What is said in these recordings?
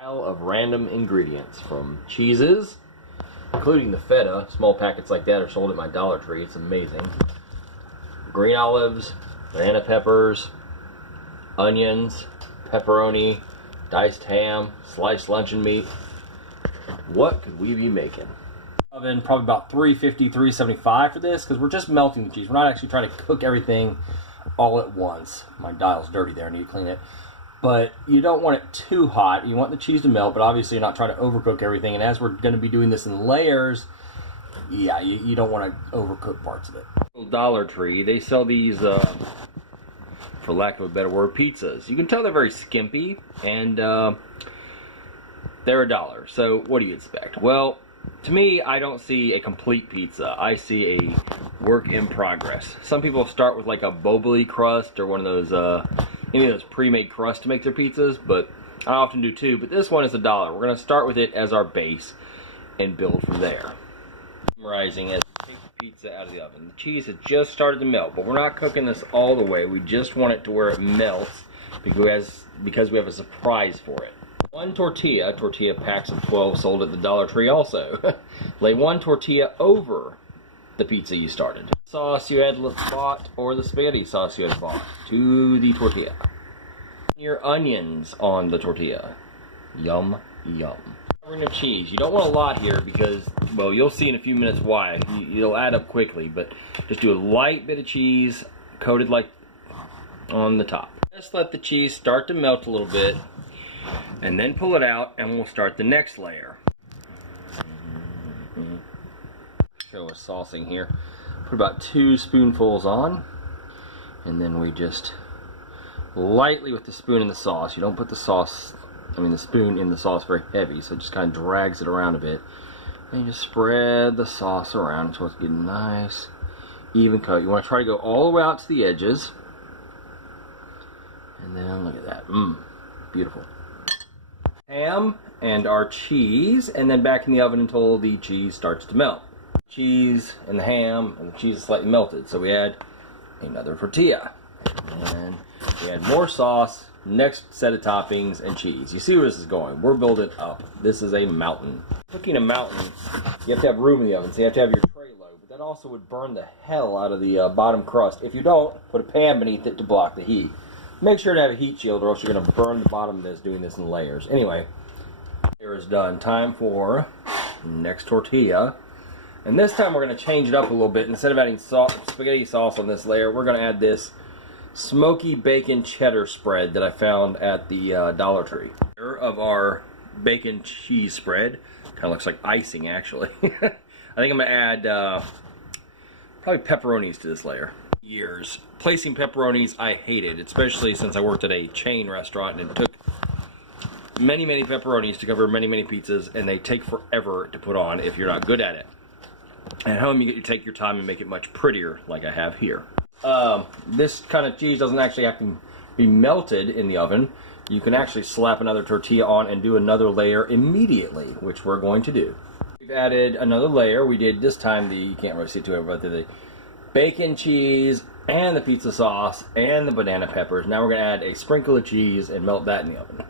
Pile of random ingredients from cheeses, including the feta. Small packets like that are sold at my Dollar Tree. It's amazing. Green olives, banana peppers, onions, pepperoni, diced ham, sliced luncheon meat. What could we be making? Oven probably about 350, 375 for this, because we're just melting the cheese. We're not actually trying to cook everything all at once. My dial's dirty there, I need to clean it. But you don't want it too hot. You want the cheese to melt, but obviously you're not trying to overcook everything. And as we're going to be doing this in layers, yeah, you don't want to overcook parts of it. Dollar Tree, they sell these, for lack of a better word, pizzas. You can tell they're very skimpy, and they're $1. So what do you expect? Well, to me, I don't see a complete pizza. I see a work in progress. Some people start with like a boboli crust or one of those, any of those pre-made crusts to make their pizzas, but I often do too. But this one is $1. We're going to start with it as our base and build from there. Summarizing as we take the pizza out of the oven. The cheese has just started to melt, but we're not cooking this all the way. We just want it to where it melts because we have a surprise for it. One tortilla packs of 12 sold at the Dollar Tree also. Lay one tortilla over the pizza you started. Sauce you had bought or the spaghetti sauce you had bought to the tortilla. Your onions on the tortilla. Yum, yum. Covering of cheese. You don't want a lot here because, well, you'll see in a few minutes why. It'll add up quickly, but just do a light bit of cheese coated like on the top. Just let the cheese start to melt a little bit and then pull it out and we'll start the next layer. Show us saucing here. Put about 2 spoonfuls on, and then we just lightly with the spoon in the sauce. You don't put the spoon in the sauce very heavy, so it just kind of drags it around a bit. And you just spread the sauce around until it's getting nice, even coat. You want to try to go all the way out to the edges, and then look at that, beautiful. Ham and our cheese, and then back in the oven until the cheese starts to melt. Cheese and the ham and the cheese is slightly melted, so we add another tortilla, and we add more sauce, next set of toppings, and cheese. You see where this is going. We're building up. This is a mountain. Cooking a mountain, you have to have room in the oven, so you have to have your tray low, but that also would burn the hell out of the bottom crust. If you don't, put a pan beneath it to block the heat. Make sure to have a heat shield or else you're going to burn the bottom of this doing this in layers. Anyway, layer is done. Time for next tortilla. And this time we're going to change it up a little bit. Instead of adding spaghetti sauce on this layer, we're going to add this smoky bacon cheddar spread that I found at the Dollar Tree. Of our bacon cheese spread. Kind of looks like icing, actually. I think I'm going to add probably pepperonis to this layer. Years. Placing pepperonis I hated, especially since I worked at a chain restaurant and it took many pepperonis to cover many pizzas, and they take forever to put on if you're not good at it. At home, you take your time and make it much prettier, like I have here. This kind of cheese doesn't actually have to be melted in the oven. You can actually slap another tortilla on and do another layer immediately, which we're going to do. We've added another layer. We did this time you can't really see to it, but the bacon cheese and the pizza sauce and the banana peppers. Now we're going to add a sprinkle of cheese and melt that in the oven.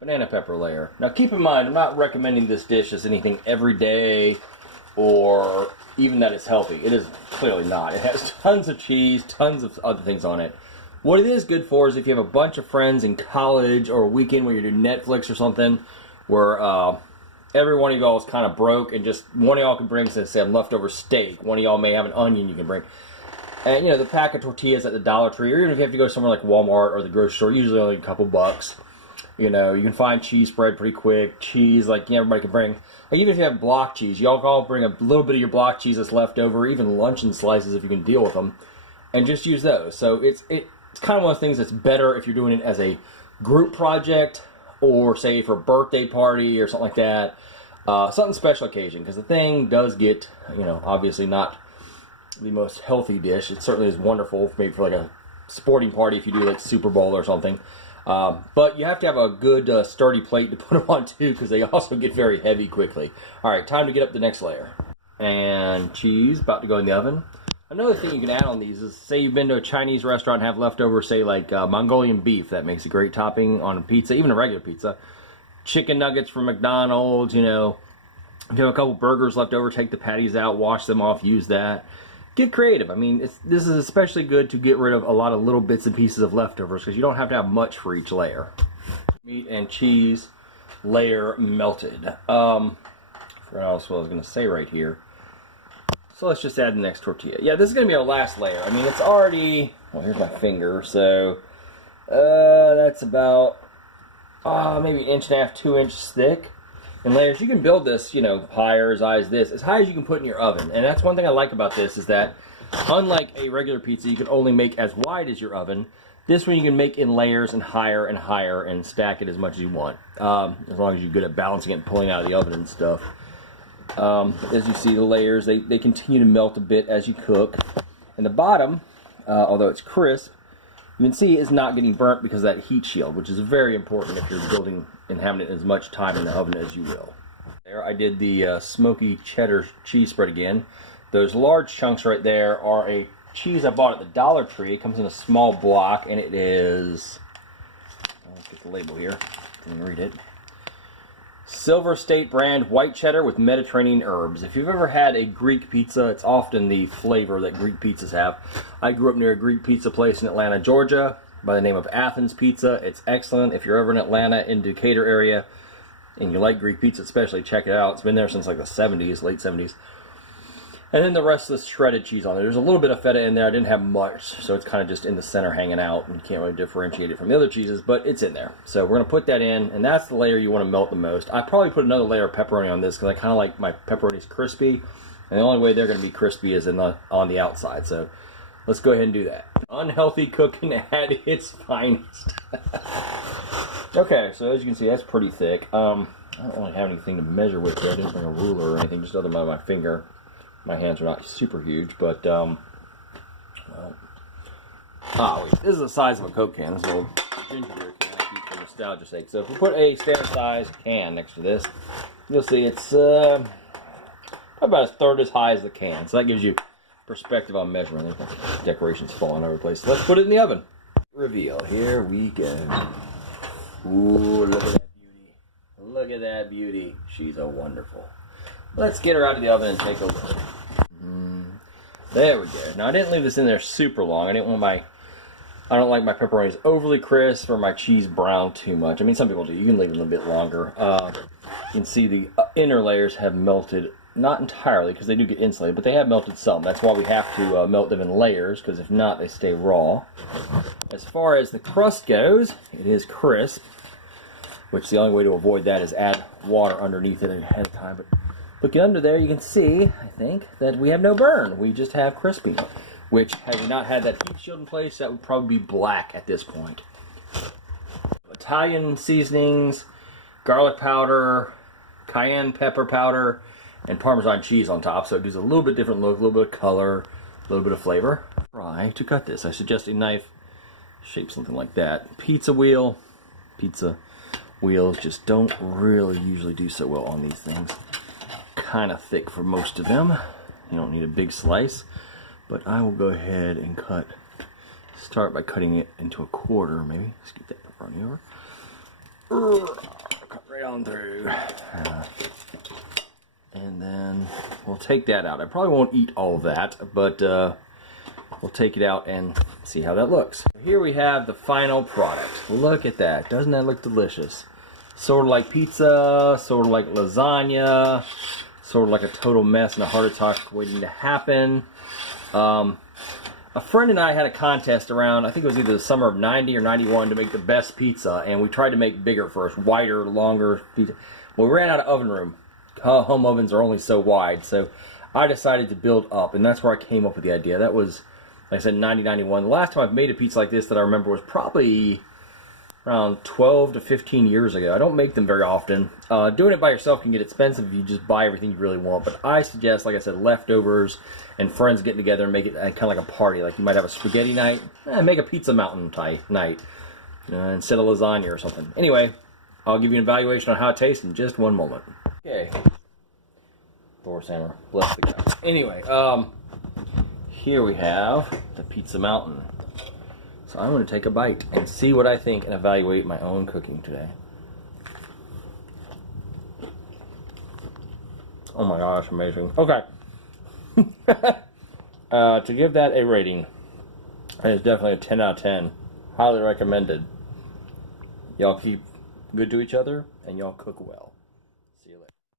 Banana pepper layer. Now keep in mind, I'm not recommending this dish as anything every day or even that it's healthy. It is clearly not. It has tons of cheese, tons of other things on it. What it is good for is if you have a bunch of friends in college or a weekend where you're doing Netflix or something where every one of y'all is kind of broke and just one of y'all can bring some leftover steak. One of y'all may have an onion you can bring. And, you know, the pack of tortillas at the Dollar Tree, or even if you have to go somewhere like Walmart or the grocery store, usually only a couple bucks. You know, you can find cheese spread pretty quick. Cheese, like, everybody can bring. Like, even if you have block cheese, y'all can all bring a little bit of your block cheese that's left over, even luncheon slices if you can deal with them, and just use those. So it's kind of one of those things that's better if you're doing it as a group project or, say, for a birthday party or something like that. Something special occasion, because the thing does get, you know, obviously not the most healthy dish. It certainly is wonderful, maybe for like a sporting party if you do like Super Bowl or something. But you have to have a good sturdy plate to put them on too, because they also get very heavy quickly. Alright, time to get up the next layer. And cheese, about to go in the oven. Another thing you can add on these is, say you've been to a Chinese restaurant and have leftover, say like Mongolian beef. That makes a great topping on a pizza, even a regular pizza. chicken nuggets from McDonald's, you know. If you have a couple burgers left over, take the patties out, wash them off, use that. Get creative. I mean, this is especially good to get rid of a lot of little bits and pieces of leftovers because you don't have to have much for each layer. Meat and cheese layer melted. I forgot what I was going to say right here. So let's just add the next tortilla. Yeah, this is going to be our last layer. I mean, it's already, well, here's my finger. So that's about maybe 1.5 to 2 inches thick. And layers, you can build this, you know, higher, as high as you can put in your oven. And that's one thing I like about this is that, unlike a regular pizza, you can only make as wide as your oven. This one you can make in layers and higher and stack it as much as you want. As long as you're good at balancing it and pulling out of the oven and stuff. As you see, the layers, they continue to melt a bit as you cook. And the bottom, although it's crisp, you can see is not getting burnt because of that heat shield, which is very important if you're building and having it as much time in the oven as you will. There, I did the smoky cheddar cheese spread again. Those large chunks right there are a cheese I bought at the Dollar Tree. It comes in a small block, and it is, let's get the label here, I can read it. Silver State brand white cheddar with Mediterranean herbs. If you've ever had a Greek pizza, it's often the flavor that Greek pizzas have. I grew up near a Greek pizza place in Atlanta, Georgia, by the name of Athens Pizza. It's excellent. If you're ever in Atlanta, in Decatur area, and you like Greek pizza especially, check it out. It's been there since like the 70s, late 70s. And then the rest of the shredded cheese on there. There's a little bit of feta in there. I didn't have much, so it's kind of just in the center hanging out, and you can't really differentiate it from the other cheeses, but it's in there. So we're going to put that in, and that's the layer you want to melt the most. I probably put another layer of pepperoni on this because I kind of like my pepperonis crispy, and the only way they're going to be crispy is on the outside. So let's go ahead and do that. Unhealthy cooking at its finest. Okay, so as you can see, that's pretty thick. I don't really have anything to measure with here. I didn't bring a ruler or anything, just other than my finger. My hands are not super huge, but, well, wait, this is the size of a Coke can. This is a little ginger beer can I keep for nostalgia's sake. So if we put a standard size can next to this, you'll see it's about a third as high as the can. So that gives you perspective on measuring. Decorations falling over the place. So let's put it in the oven. Reveal. Here we go. Ooh, look at that beauty. Look at that beauty. She's a wonderful. Let's get her out of the oven and take a look. There we go. Now I didn't leave this in there super long. I don't like my pepperonis overly crisp or my cheese brown too much. I mean, some people do. You can leave it a little bit longer. You can see the inner layers have melted, not entirely because they do get insulated, but they have melted some. That's why we have to melt them in layers, because if not, they stay raw. As far as the crust goes, it is crisp, which the only way to avoid that is add water underneath it ahead of time. But looking under there, you can see, I think, that we have no burn. We just have crispy, which, had we not had that heat shield in place, that would probably be black at this point. Italian seasonings, garlic powder, cayenne pepper powder, and Parmesan cheese on top, so it gives a little bit different look, a little bit of color, a little bit of flavor. Try to cut this. I suggest a knife shaped something like that. Pizza wheels just don't really usually do so well on these things. Kind of thick for most of them. You don't need a big slice, but I will go ahead and start by cutting it into a quarter, maybe. Let's get that pepperoni over. Cut right on through. And then we'll take that out. I probably won't eat all of that, but we'll take it out and see how that looks. Here we have the final product. Look at that. Doesn't that look delicious? Sort of like pizza, sort of like lasagna, sort of like a total mess and a heart attack waiting to happen. A friend and I had a contest around, I think it was either the summer of 90 or 91, to make the best pizza, and we tried to make bigger first, wider, longer pizza. Well, we ran out of oven room. Home ovens are only so wide, so I decided to build up, and that's where I came up with the idea. That was, like I said, 90, 91. The last time I've made a pizza like this that I remember was probably around 12 to 15 years ago. I don't make them very often. Doing it by yourself can get expensive if you just buy everything you really want, but I suggest, like I said, leftovers and friends getting together and make it kind of like a party. Like you might have a spaghetti night, make a pizza mountain night instead of lasagna or something. Anyway, I'll give you an evaluation on how it tastes in just one moment. Okay. Thor's hammer. Bless the guy. Anyway, here we have the pizza mountain. So I'm going to take a bite and see what I think and evaluate my own cooking today. Oh my gosh, amazing. Okay. To give that a rating, it is definitely a 10 out of 10. Highly recommended. Y'all keep good to each other, and y'all cook well.